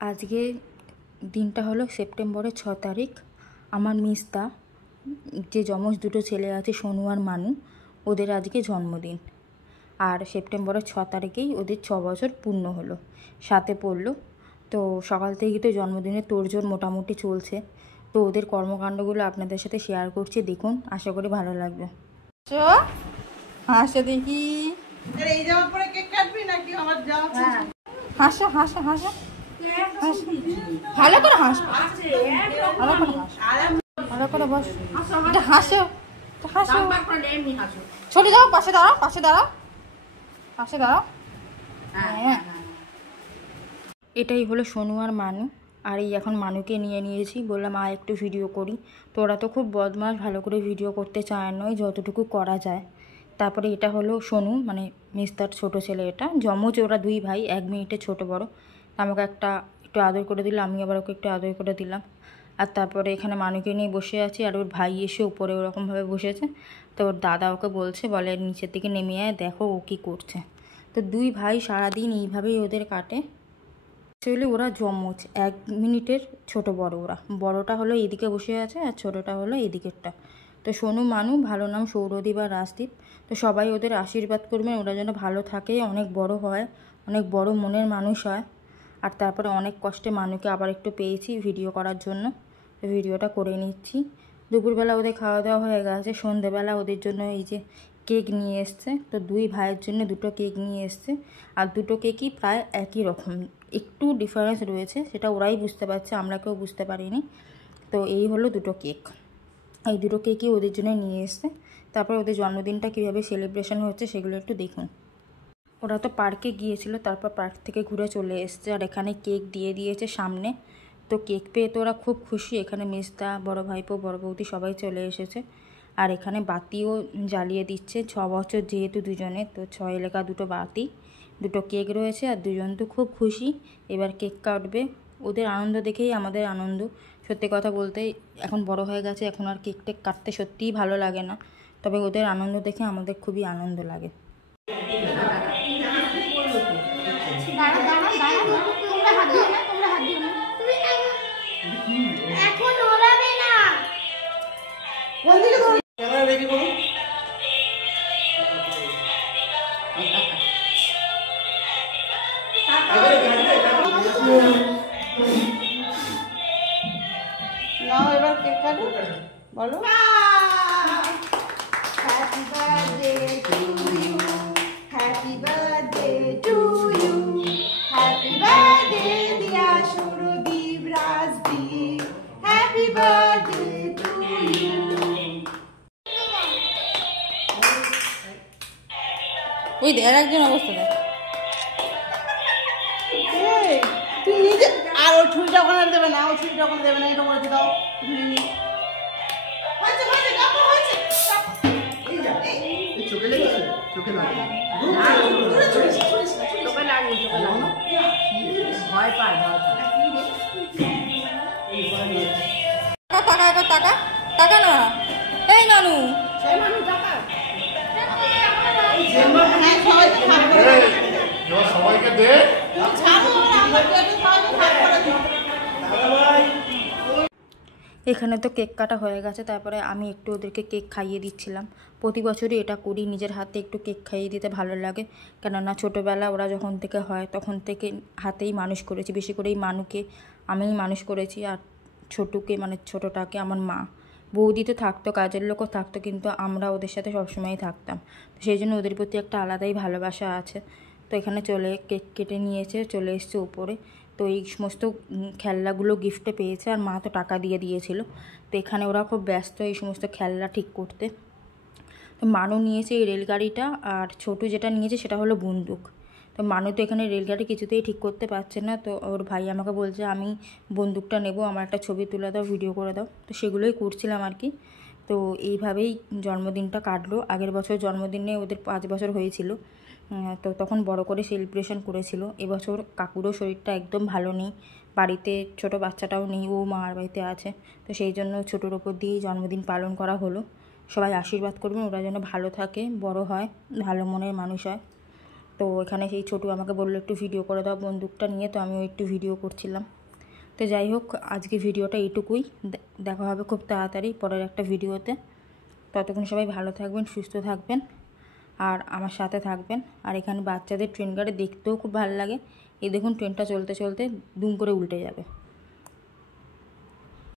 আজকে দিনটা হলো সেপ্টেম্বরের 6 তারিখ। আমার মিস্তা যে যমজ দুটো ছেলে আছে সোনু আর মানু, ওদের আজকে জন্মদিন। আর সেপ্টেম্বরের 6 তারিখেই ওদের 6 বছর পূর্ণ হলো, সাথে পড়লো। তো সকাল থেকেই তো জন্মদিনের তোড়জোড় মোটামুটি চলছে। তো ওদের কর্মকাণ্ডগুলো আপনাদের সাথে শেয়ার করছি, দেখুন, আশা করি ভালো লাগবে। হাসো দেখি, হাসো হাসো হাসো, ভালো করে হাসো, ভালো করে হাসো, ভালো করে বস, হাসো হাসো, ছুটে যাও, পাশে দাঁড়াও, পাশে দাঁড়াও, পাশে দাঁড়াও। হ্যাঁ, এটাই হলো সোনু আর মানু। আর এই এখন মানুকে নিয়ে নিয়েছি, বললাম একটু ভিডিও করি। তো ওরা তো খুব বদমাস, ভালো করে ভিডিও করতে চায় নয়, যতটুকু করা যায়। তারপরে এটা হলো সোনু, মানে মিস্তার ছোট ছেলে, এটা যমজ, ওরা দুই ভাই, 1 মিনিটে ছোট বড়। আমাকে একটু আদর করে দিল, আমি আবার ওকে একটু আদর করে দিলাম। আর তারপরে এখানে মানুকে নিয়ে বসে আছি, আর ওর ভাই এসে উপরে ওরকমভাবে বসেছে। তো ওর দাদা ওকে বলে নিচের দিকে নেমে আয়, দেখো ও কী করছে। তো দুই ভাই সারাদিন এইভাবেই ওদের কাটে। অ্যাকচুয়ালি ওরা যমজ, 1 মিনিটের ছোট বড়। ওরা বড়টা হলো এদিকে বসে আছে আর ছোটোটা হলো এদিকেরটা। তো সোনু মানু, ভালো নাম সৌরদীপ আর রাজদীপ। তো সবাই ওদের আশীর্বাদ করবেন, ওরা যেন ভালো থাকে, অনেক বড় হয়, অনেক বড় মনের মানুষ হয়। আর তারপরে অনেক কষ্টে মানুকে আবার একটু পেয়েছি ভিডিও করার জন্য, তো ভিডিওটা করে নিচ্ছি। দুপুরবেলা ওদের খাওয়া দাওয়া হয়ে গেছে, সন্ধেবেলা ওদের জন্য এই যে কেক নিয়ে এসছে। তো দুই ভাইয়ের জন্য 2টো কেক নিয়ে এসছে, আর 2টো কেকই প্রায় একই রকম, একটু ডিফারেন্স রয়েছে, সেটা ওরাই বুঝতে পারছে, আমরা কেউ বুঝতে পারিনি। তো এই হলো 2টো কেক, এই 2টো কেকই ওদের জন্য নিয়ে এসছে। তারপর ওদের জন্মদিনটা কীভাবে সেলিব্রেশন হচ্ছে সেগুলো একটু দেখুন। ওরা তো পার্কে গিয়েছিল, তারপর পার্ক থেকে ঘুরে চলে এসছে, আর এখানে কেক দিয়ে দিয়েছে সামনে। তো কেক পেয়ে তো ওরা খুব খুশি। এখানে মিস্তা, বড় ভাইপো, বড় বৌদি সবাই চলে এসেছে। আর এখানে বাতিও জ্বালিয়ে দিচ্ছে, 6 বছর যেহেতু দুজনে, তো 6 লেখা 2টো বাতি, 2টো কেক রয়েছে, আর দুজন তো খুব খুশি। এবার কেক কাটবে। ওদের আনন্দ দেখেই আমাদের আনন্দ। সত্যি কথা বলতে এখন বড় হয়ে গেছে, এখন আর কেক টেক কাটতে সত্যিই ভালো লাগে না, তবে ওদের আনন্দ দেখে আমাদের খুবই আনন্দ লাগে। এবার কেক কাটো, বলো happy birthday to you, happy birthday to you, happy birthday dear Souradip Rajdip, happy birthday to you. ওই দেখ একজন অবস্থা দেখ, তুই নিজে, আর ওই ছুরিটা ওখানে দেবে না, ওই ছুরিটা ওখানে দেবে না, এটা করে দাও, চোখে লেগেছে, চোখে লাগে, চোখে লাগে, ভয় পায়, টাকা টাকা টাকা টাকা না, এই মানু, সেই মানু টাকা সবাইকে দে। এখানে তো কেক কাটা হয়ে গেছে, তারপরে আমি একটু ওদেরকে কেক খাইয়ে দিচ্ছিলাম। প্রতি বছরই এটা করি, নিজের হাতে একটু কেক খাইয়ে দিতে ভালো লাগে, কেননা ছোটোবেলা ওরা যখন থেকে হয় তখন থেকে হাতেই মানুষ করেছি, বেশি করেই মানুকে আমিই মানুষ করেছি। আর ছোটুকে, মানে ছোটোটাকে আমার মা, বৌদি তো থাকতো, কাজের লোকও থাকতো, কিন্তু আমরা ওদের সাথে সবসময়ই থাকতাম, তো সেই জন্য ওদের প্রতি একটা আলাদাই ভালোবাসা আছে। তো এখানে কেক কেটে নিয়েছে, চলে এসছে উপরে। তো এই সমস্ত খেলনাগুলো গিফটে পেয়েছে, আর মা তো টাকা দিয়ে দিয়েছিল। তো এখানে ওরা খুব ব্যস্ত এই সমস্ত খেলনা ঠিক করতে। তো মানু নিয়েছে এই রেলগাড়িটা, আর ছোটু যেটা নিয়েছে সেটা হলো বন্দুক। তো মানু তো এখানে রেলগাড়ি কিছুতেই ঠিক করতে পারছে না, তো ওর ভাই আমাকে বলছে আমি বন্দুকটা নেব, আমার একটা ছবি তুলে দাও, ভিডিও করে দাও। তো সেগুলোই করছিলাম আর কি। তো এইভাবেই জন্মদিনটা কাটলো। আগের বছর জন্মদিনে ওদের 5 বছর হয়েছিল, তো তখন বড় করে সেলিব্রেশন করেছিল। এবছর কাকুরও শরীরটা একদম ভালো নেই, বাড়িতে ছোট বাচ্চাটাও নেই, ও মার বাড়িতে আছে। তো সেই জন্য ছোটোর ওপর দিয়েই জন্মদিন পালন করা হলো। সবাই আশীর্বাদ করবেন ওরা যেন ভালো থাকে, বড় হয়, ভালো মনের মানুষ হয়। তো এখানে সেই ছোটু আমাকে বললো একটু ভিডিও করে দাও বন্দুকটা নিয়ে, তো আমিও একটু ভিডিও করছিলাম। তো যাই হোক, আজকে ভিডিওটা এইটুকুই। দেখা হবে খুব তাড়াতাড়ি পরের একটা ভিডিওতে। ততক্ষণ সবাই ভালো থাকবেন, সুস্থ থাকবেন, আর আমার সাথে থাকবেন। আর এখানে বাচ্চাদের ট্রেন গাড়ি দেখতেও খুব ভালো লাগে। এই দেখুন ট্রেনটা চলতে চলতে দুম করে উল্টে যাবে।